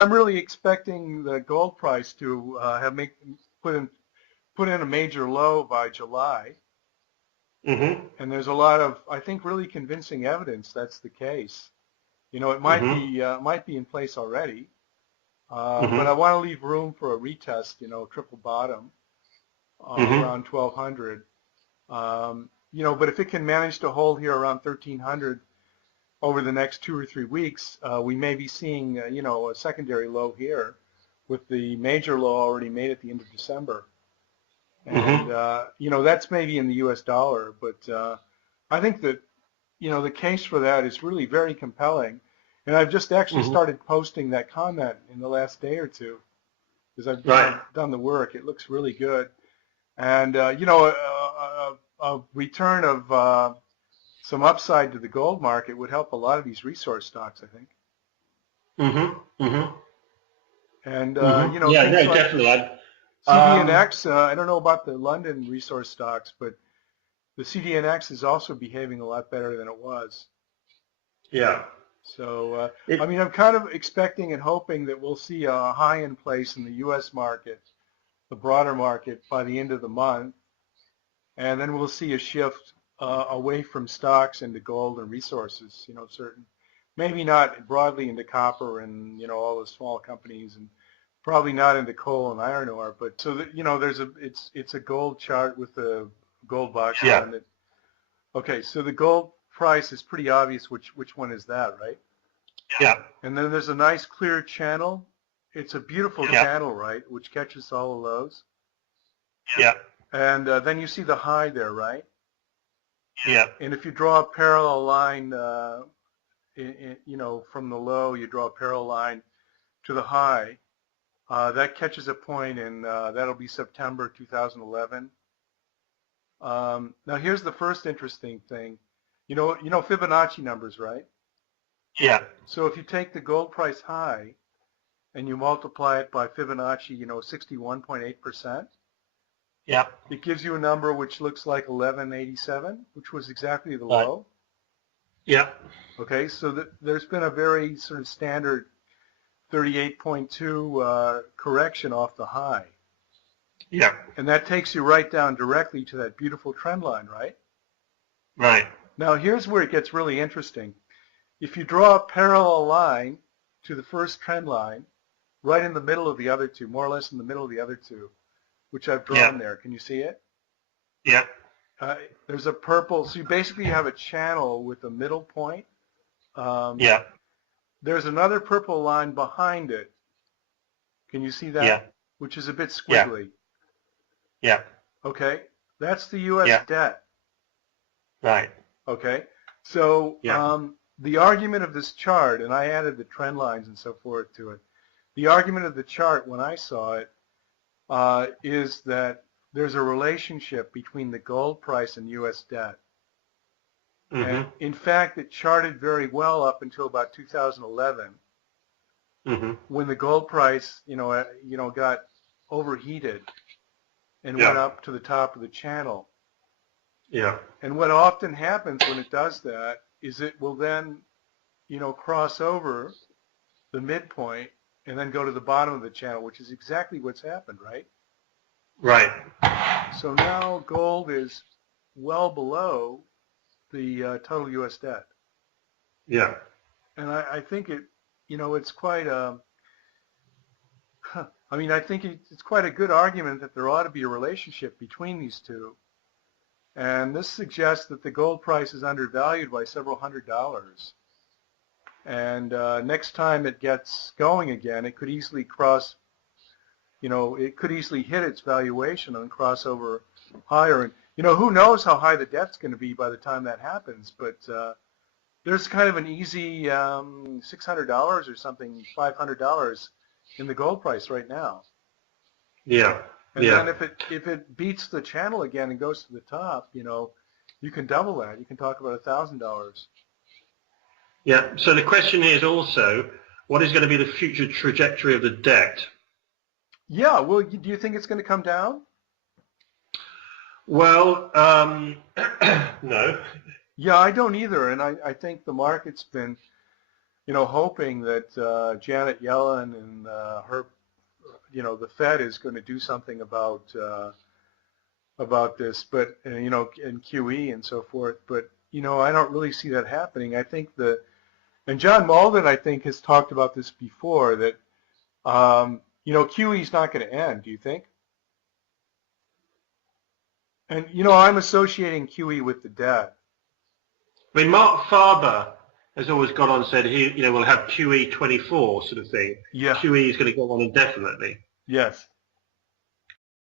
I'm really expecting the gold price to put in put in a major low by July, Mm-hmm. and there's a lot of, I think, really convincing evidence that's the case. You know, it Mm-hmm. might be in place already, but I Mm-hmm. want to leave room for a retest. You know, triple bottom Mm-hmm. around 1200. You know, but if it can manage to hold here around 1300 over the next 2 or 3 weeks, we may be seeing, you know, a secondary low here with the major low already made at the end of December. And, Mm-hmm. you know, that's maybe in the US dollar, but I think that, you know, the case for that is really very compelling. And I've just actually Mm-hmm. started posting that comment in the last day or two because I've, you Right. know, done the work. It looks really good. And, you know, a return of some upside to the gold market would help a lot of these resource stocks, I think. Mm-hmm. Mm-hmm. And, you Mm-hmm. know, Yeah, things no, like definitely. CDNX, I don't know about the London resource stocks, but the CDNX is also behaving a lot better than it was. Yeah. So, I It. mean, I'm kind of expecting and hoping that we'll see a high in place in the U.S. market, the broader market, by the end of the month. And then we'll see a shift away from stocks into gold and resources, you know, certain, maybe not broadly into copper and, you know, all the small companies, and probably not into coal and iron ore, but so that, you know, it's a gold chart with a gold box Yeah. around it. Okay, so the gold price is pretty obvious which one is that, right? Yeah. And then there's a nice clear channel. It's a beautiful Yeah. channel, right, which catches all the lows. Yeah. And then you see the high there, right? Yeah. And if you draw a parallel line, you know, from the low, you draw a parallel line to the high. That catches a point, and that'll be September 2011. Now, here's the first interesting thing. You know Fibonacci numbers, right? Yeah. So if you take the gold price high and you multiply it by Fibonacci, you know, 61.8%, Yeah. it gives you a number which looks like 1187, which was exactly the Right. low. Yeah. Okay, so there's been a very sort of standard 38.2 correction off the high. Yeah. And that takes you right down directly to that beautiful trend line, right? Right. Now, here's where it gets really interesting. If you draw a parallel line to the first trend line, right in the middle of the other two, more or less in the middle of the other two, which I've Yeah. drawn there, can you see it? Yeah. Uh, there's a purple, so you basically have a channel with a middle point. Um, Yeah. there's another purple line behind it. Can you see Yeah. that? Which is a bit Yeah. squiggly. Yeah. Okay, that's the U.S. Yeah. debt. Right. Okay, so Yeah. the argument of this chart, and I added the trend lines and so forth to it. The argument of the chart when I saw it is that there's a relationship between the gold price and U.S. debt. And Mm-hmm. in fact, it charted very well up until about 2011, Mm-hmm. when the gold price, got overheated and went Yeah. up to the top of the channel. Yeah. And what often happens when it does that is it will then, you know, cross over the midpoint and then go to the bottom of the channel, which is exactly what's happened, right? Right. So now gold is well below the total U.S. debt. Yeah. And I think it, you know, it's quite I mean, I think it's quite a good argument that there ought to be a relationship between these two. And this suggests that the gold price is undervalued by several $100s. And next time it gets going again, it could easily cross, you know, it could easily hit its valuation and cross over higher. And, you know, who knows how high the debt's going to be by the time that happens. But there's kind of an easy $600 or something, $500 in the gold price right now. Yeah. And then Yeah. if it beats the channel again and goes to the top, you know, you can double that. You can talk about $1,000. Yeah. So the question is also, what is going to be the future trajectory of the debt? Yeah. Well, do you think it's going to come down? Well, no. Yeah, I don't either. And I think the market's been hoping that Janet Yellen and her, the Fed is going to do something about this, but and QE and so forth. But I don't really see that happening. I think and John Malden, I think, has talked about this before, that QE is not going to end. Do you think? And I'm associating QE with the debt. I mean, Mark Farber has always gone on and said we'll have QE 24 sort of thing. Yeah. QE is going to go on indefinitely. Yes.